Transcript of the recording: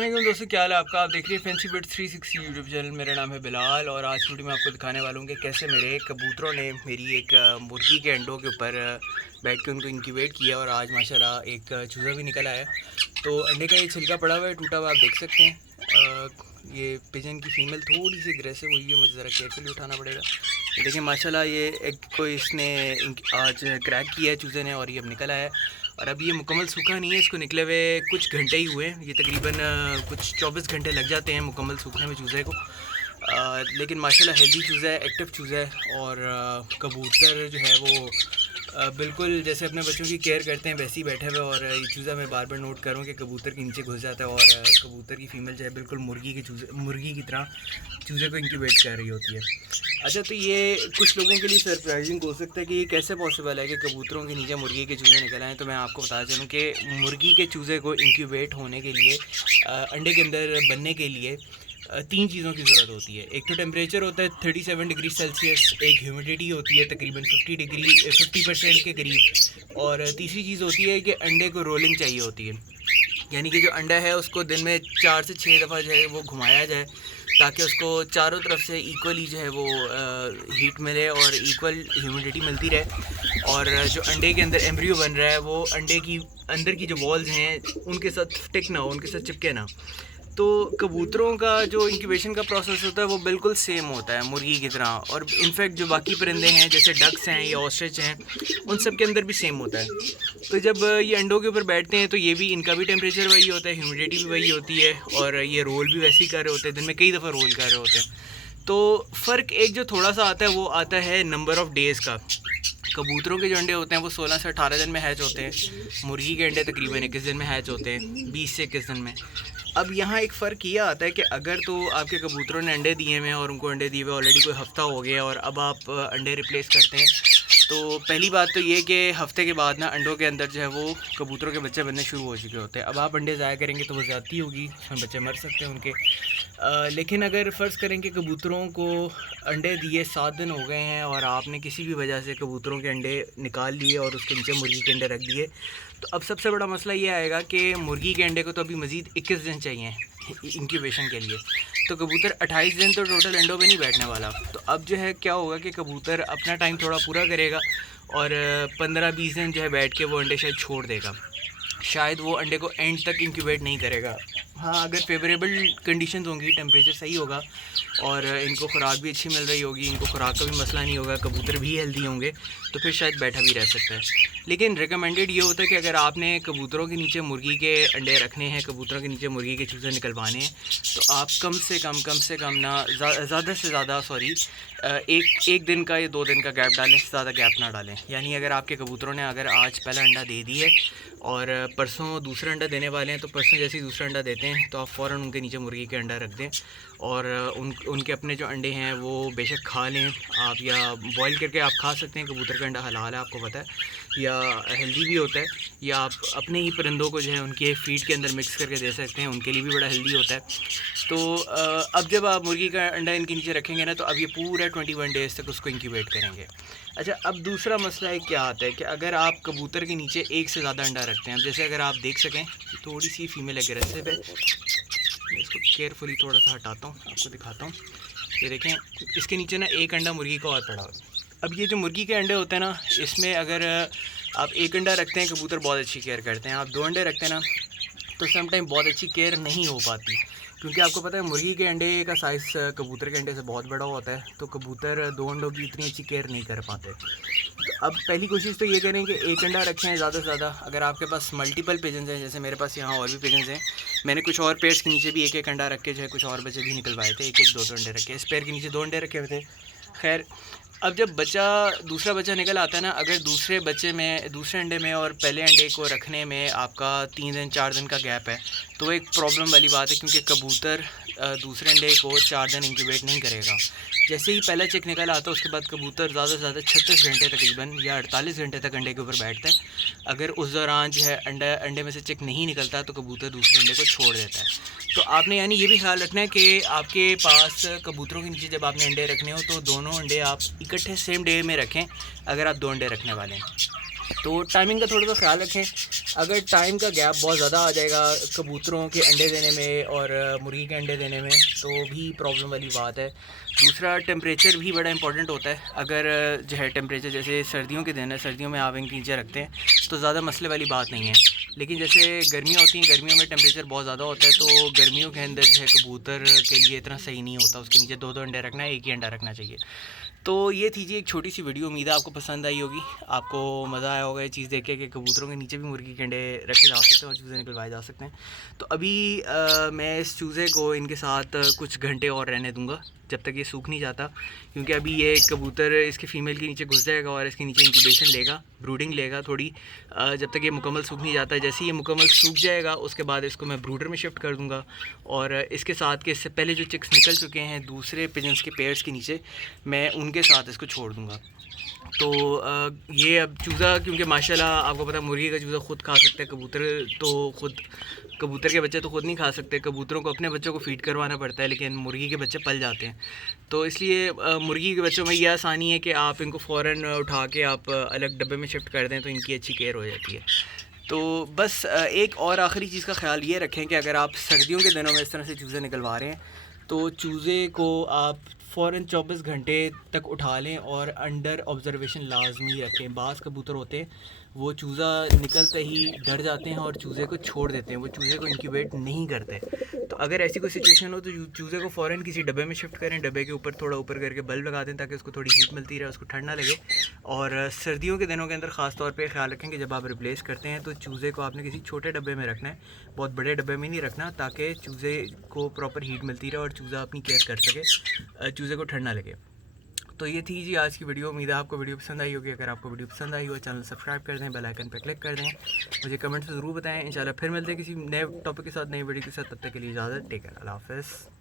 वालेकुम दोस्तों, क्या हाल है आपका। आप देख रहे हैं फैंसी बर्ड 360 यूट्यूब चैनल। मेरा नाम है बिलाल और आज वीडियो में आपको दिखाने वाला हूँ कि कैसे मेरे कबूतरों ने मेरी एक मुर्गी के अंडों के ऊपर बैठ के उनको इंक्यूबेट किया और आज माशाल्लाह एक चूज़ा भी निकल आया। तो अंडे का ये छिलका पड़ा हुआ है, टूटा हुआ, आप देख सकते हैं। ये पिजन की फ़ीमेल थोड़ी सी अग्रेसिव हुई है, मुझे ज़रा केयरफुली उठाना पड़ेगा। देखिए माशाल्लाह ये एग को इसने आज क्रैक किया है चूज़े ने और ये अब निकल आया है। और अब ये मुकम्मल सूखा नहीं है, इसको निकले हुए कुछ घंटे ही हुए हैं। ये तकरीबन कुछ 24 घंटे लग जाते हैं मुकम्मल सूखने में चूज़े को। लेकिन माशाल्लाह हेल्दी चूज़ा है, एक्टिव चूज़ा है। और कबूतर जो है वो बिल्कुल जैसे अपने बच्चों की केयर करते हैं वैसे ही बैठे हुए। और ये चूज़ा मैं बार बार नोट करूँ कि कबूतर के नीचे घुस जाता है और कबूतर की फ़ीमेल जो है बिल्कुल मुर्गी की तरह चूज़े को इंक्यूबेट कर रही होती है। अच्छा, तो ये कुछ लोगों के लिए सरप्राइजिंग हो सकता है कि ये कैसे पॉसिबल है कि कबूतरों के नीचे मुर्गी के चूज़े निकल आएँ। तो मैं आपको बता चलूँ कि मुर्गी के चूज़े को इंक्यूबेट होने के लिए, अंडे के अंदर बनने के लिए तीन चीज़ों की ज़रूरत होती है। एक तो टेम्परेचर होता है 37 डिग्री सेल्सियस, एक ह्यूमिडिटी होती है तकरीबन 50% के करीब, और तीसरी चीज़ होती है कि अंडे को रोलिंग चाहिए होती है। यानी कि जो अंडा है उसको दिन में 4 से 6 दफ़ा जो है वो घुमाया जाए ताकि उसको चारों तरफ से इक्वली जो है वो हीट मिले और इक्वल ह्यूमिडिटी मिलती रहे। और जो अंडे के अंदर एम्ब्रियो बन रहा है वो अंडे की अंदर की जो वॉल्स हैं उनके साथ स्टिक ना हो, उनके साथ चिपके ना। तो कबूतरों का जो इंक्यूबेशन का प्रोसेस होता है वो बिल्कुल सेम होता है मुर्गी की तरह। और इनफैक्ट जो बाकी परिंदे हैं जैसे डक्स हैं या ऑस्ट्रिच हैं उन सब के अंदर भी सेम होता है। तो जब ये अंडों के ऊपर बैठते हैं तो ये भी, इनका भी टेम्परेचर वही होता है, ह्यूमिडिटी भी वही होती है और ये रोल भी वैसे ही कर रहे होते हैं, दिन में कई दफ़ा रोल कर रहे होते हैं। तो फ़र्क एक जो थोड़ा सा आता है वो आता है नंबर ऑफ़ डेज़ का। कबूतरों के जो अंडे होते हैं वो 16 से 18 दिन में हैच होते हैं, मुर्गी के अंडे तकरीबन 21 दिन में हैच होते हैं, 20 से 21 दिन में। अब यहाँ एक फ़र्क ये आता है कि अगर तो आपके कबूतरों ने अंडे दिए हुए हैं और उनको अंडे दिए हुए ऑलरेडी कोई हफ़्ता हो गया और अब आप अंडे रिप्लेस करते हैं, तो पहली बात तो ये कि हफ़्ते के बाद ना अंडों के अंदर जो है वो कबूतरों के बच्चे बनने शुरू हो चुके होते हैं। अब आप अंडे ज़ाया करेंगे तो वो ज़्यादती होगी, उसमें बच्चे मर सकते हैं उनके। लेकिन अगर फ़र्ज़ करें कि कबूतरों को अंडे दिए 7 दिन हो गए हैं और आपने किसी भी वजह से कबूतरों के अंडे निकाल लिए और उसके नीचे मुर्गी के अंडे रख दिए, तो अब सबसे बड़ा मसला ये आएगा कि मुर्गी के अंडे को तो अभी मज़ीद 21 दिन चाहिए इंक्यूबेशन के लिए। तो कबूतर 28 दिन तो टोटल अंडों पे नहीं बैठने वाला। तो अब जो है क्या होगा कि कबूतर अपना टाइम थोड़ा पूरा करेगा और 15-20 दिन जो है बैठ के वो अंडे शायद छोड़ देगा। शायद वो अंडे को एंड तक इंक्यूबेट नहीं करेगा। हाँ, अगर फेवरेबल कंडीशंस होंगी, टेम्परेचर सही होगा और इनको खुराक भी अच्छी मिल रही होगी, इनको खुराक का भी मसला नहीं होगा, कबूतर भी हेल्दी होंगे, तो फिर शायद बैठा भी रह सकता है। लेकिन रिकमेंडेड ये होता है कि अगर आपने कबूतरों के नीचे मुर्गी के अंडे रखने हैं, कबूतरों के नीचे मुर्गी के चूज़े निकलवाने हैं, तो आप कम से कम ना ज़्यादा से ज़्यादा एक दिन का या 2 दिन का गैप डालें, ज़्यादा गैप ना डालें। यानी अगर आपके कबूतरों ने अगर आज पहला अंडा दे दिए और परसों दूसरा अंडा देने वाले हैं, तो परसों जैसे ही दूसरा अंडा देते हैं तो आप फ़ौरन उनके नीचे मुर्गी के अंडा रख दें और उनके अपने जो अंडे हैं वो बेशक खा लें आप, या बॉईल करके आप खा सकते हैं। कबूतर का अंडा हलाल है, आपको पता है, या हेल्दी भी होता है, या आप अपने ही परिंदों को जो है उनके फीड के अंदर मिक्स करके दे सकते हैं, उनके लिए भी बड़ा हेल्दी होता है। तो अब जब आप मुर्गी का अंडा इनके नीचे रखेंगे ना, तो अब ये पूरा 21 डेज़ तक उसको इंक्यूबेट करेंगे। अच्छा, अब दूसरा मसला एक क्या आता है कि अगर आप कबूतर के नीचे एक से ज़्यादा अंडा रखते हैं, अब जैसे अगर आप देख सकें थोड़ी सी फीमेल एग्रेसिव है, मैं इसको केयरफुली थोड़ा सा हटाता हूँ, आपको दिखाता हूँ। ये देखें, इसके नीचे ना एक अंडा मुर्गी का और पड़ा हुआ। अब ये जो मुर्गी के अंडे होते हैं ना, इसमें अगर आप एक अंडा रखते हैं, कबूतर बहुत अच्छी केयर करते हैं। आप 2 अंडे रखते हैं ना, तो समटाइम बहुत अच्छी केयर नहीं हो पाती, क्योंकि आपको पता है मुर्गी के अंडे का साइज़ कबूतर के अंडे से बहुत बड़ा होता है, तो कबूतर 2 अंडों की इतनी अच्छी केयर नहीं कर पाते। तो अब पहली कोशिश तो ये करें कि एक अंडा रखें ज़्यादा से ज़्यादा। अगर आपके पास मल्टीपल पिजन्स हैं, जैसे मेरे पास यहाँ और भी पिजन्स हैं, मैंने कुछ और पेयर्स के नीचे भी एक अंडा रख के जो है कुछ और बच्चे भी निकलवाए थे, एक 2 अंडे रखे। इस पेयर के नीचे 2 अंडे रखे हुए थे। खैर, अब जब दूसरा बच्चा निकल आता है ना, अगर दूसरे अंडे में और पहले अंडे को रखने में आपका 3 दिन 4 दिन का गैप है, तो एक प्रॉब्लम वाली बात है, क्योंकि कबूतर दूसरे अंडे को 4 दिन इंक्यूबेट नहीं करेगा। जैसे ही पहला चिक निकल आता है उसके बाद कबूतर ज़्यादा से ज़्यादा 36 घंटे तकरीबन या 48 घंटे तक अंडे के ऊपर बैठता है। अगर उस दौरान जो है अंडे में से चिक नहीं निकलता तो कबूतर दूसरे अंडे को छोड़ देता है। तो आपने यानी ये भी ख्याल रखना है कि आपके पास कबूतरों के नीचे जब आपने अंडे रखने हो तो दोनों अंडे आप इकट्ठे सेम डे में रखें, अगर आप 2 अंडे रखने वाले हैं। तो टाइमिंग का थोड़ा सा ख्याल रखें। अगर टाइम का गैप बहुत ज़्यादा आ जाएगा कबूतरों के अंडे देने में और मुर्गी के अंडे देने में तो भी प्रॉब्लम वाली बात है। दूसरा टेम्परेचर भी बड़ा इंपॉर्टेंट होता है। अगर जो है टेम्परेचर जैसे सर्दियों के दिन है, सर्दियों में आप इनके नीचे रखते हैं तो ज़्यादा मसले वाली बात नहीं है। लेकिन जैसे गर्मियाँ होती हैं, गर्मियों में टेम्परेचर बहुत ज़्यादा होता है तो गर्मियों के अंदर जो है कबूतर के लिए इतना सही नहीं होता। उसके नीचे 2-2 अंडे रखना है, एक ही अंडा रखना चाहिए। तो ये थी जी एक छोटी सी वीडियो। उम्मीद है आपको पसंद आई होगी, आपको मज़ा आया होगा ये चीज़ देख के कि कबूतरों के नीचे भी मुर्गी के अंडे रखे जा सकते हैं और चूज़े निकलवाए जा सकते हैं। तो अभी मैं इस चूज़े को इनके साथ कुछ घंटे और रहने दूँगा जब तक ये सूख नहीं जाता, क्योंकि अभी ये कबूतर इसके फ़ीमेल के नीचे घुस जाएगा और इसके नीचे इंक्यूबेशन लेगा, ब्रूडिंग लेगा थोड़ी, जब तक ये मुकम्मल सूख नहीं जाता। जैसे ही ये मुकम्मल सूख जाएगा उसके बाद इसको मैं ब्रूडर में शिफ्ट कर दूँगा और इसके साथ के इससे पहले जो चिक्स निकल चुके हैं दूसरे पिजन्स के पेयर्स के नीचे, मैं उनके साथ इसको छोड़ दूँगा। तो ये अब चूज़ा, क्योंकि माशाल्लाह आपको पता है मुर्गी का चूज़ा ख़ुद खा सकता है, कबूतर के बच्चे तो ख़ुद नहीं खा सकते। कबूतरों को अपने बच्चों को फ़ीड करवाना पड़ता है, लेकिन मुर्गी के बच्चे पल जाते हैं। तो इसलिए मुर्गी के बच्चों में यह आसानी है कि आप इनको फ़ौरन उठा के आप अलग डब्बे में शिफ्ट कर दें तो इनकी अच्छी केयर हो जाती है। तो बस एक और आखिरी चीज़ का ख्याल ये रखें कि अगर आप सर्दियों के दिनों में इस तरह से चूज़े निकलवा रहे हैं तो चूज़े को आप फ़ौरन 24 घंटे तक उठा लें और अंडर ऑब्ज़र्वेशन लाजमी रखें। बाज़ कबूतर होते हैं वो चूज़ा निकलते ही डर जाते हैं और चूज़े को छोड़ देते हैं, वो चूज़े को इंक्यूबेट नहीं करते। तो अगर ऐसी कोई सिचुएशन हो तो चूज़े को फ़ौरन किसी डब्बे में शिफ्ट करें, डब्बे के ऊपर थोड़ा ऊपर करके बल्ब लगा दें ताकि उसको थोड़ी हीट मिलती रहे, उसको ठंड ना लगे। और सर्दियों के दिनों के अंदर ख़ास तौर पे ख्याल रखें कि जब आप रिप्लेस करते हैं तो चूज़े को आपने किसी छोटे डब्बे में रखना है, बहुत बड़े डब्बे में नहीं रखना, ताकि चूज़े को प्रॉपर हीट मिलती रहे और चूज़ा अपनी केयर कर सके, चूज़े को ठंड ना लगे। तो ये थी जी आज की वीडियो। उम्मीद है आपको वीडियो पसंद आई होगी। अगर आपको वीडियो पसंद आई हो चैनल सब्सक्राइब कर दें, बेल आइकन पर क्लिक कर दें, मुझे कमेंट्स में ज़रूर बताएं। इंशाल्लाह फिर मिलते हैं किसी नए टॉपिक के साथ, नई वीडियो के साथ। तब तक के लिए इजाज़त, टेक केयर, अल्लाह हाफ़िज़।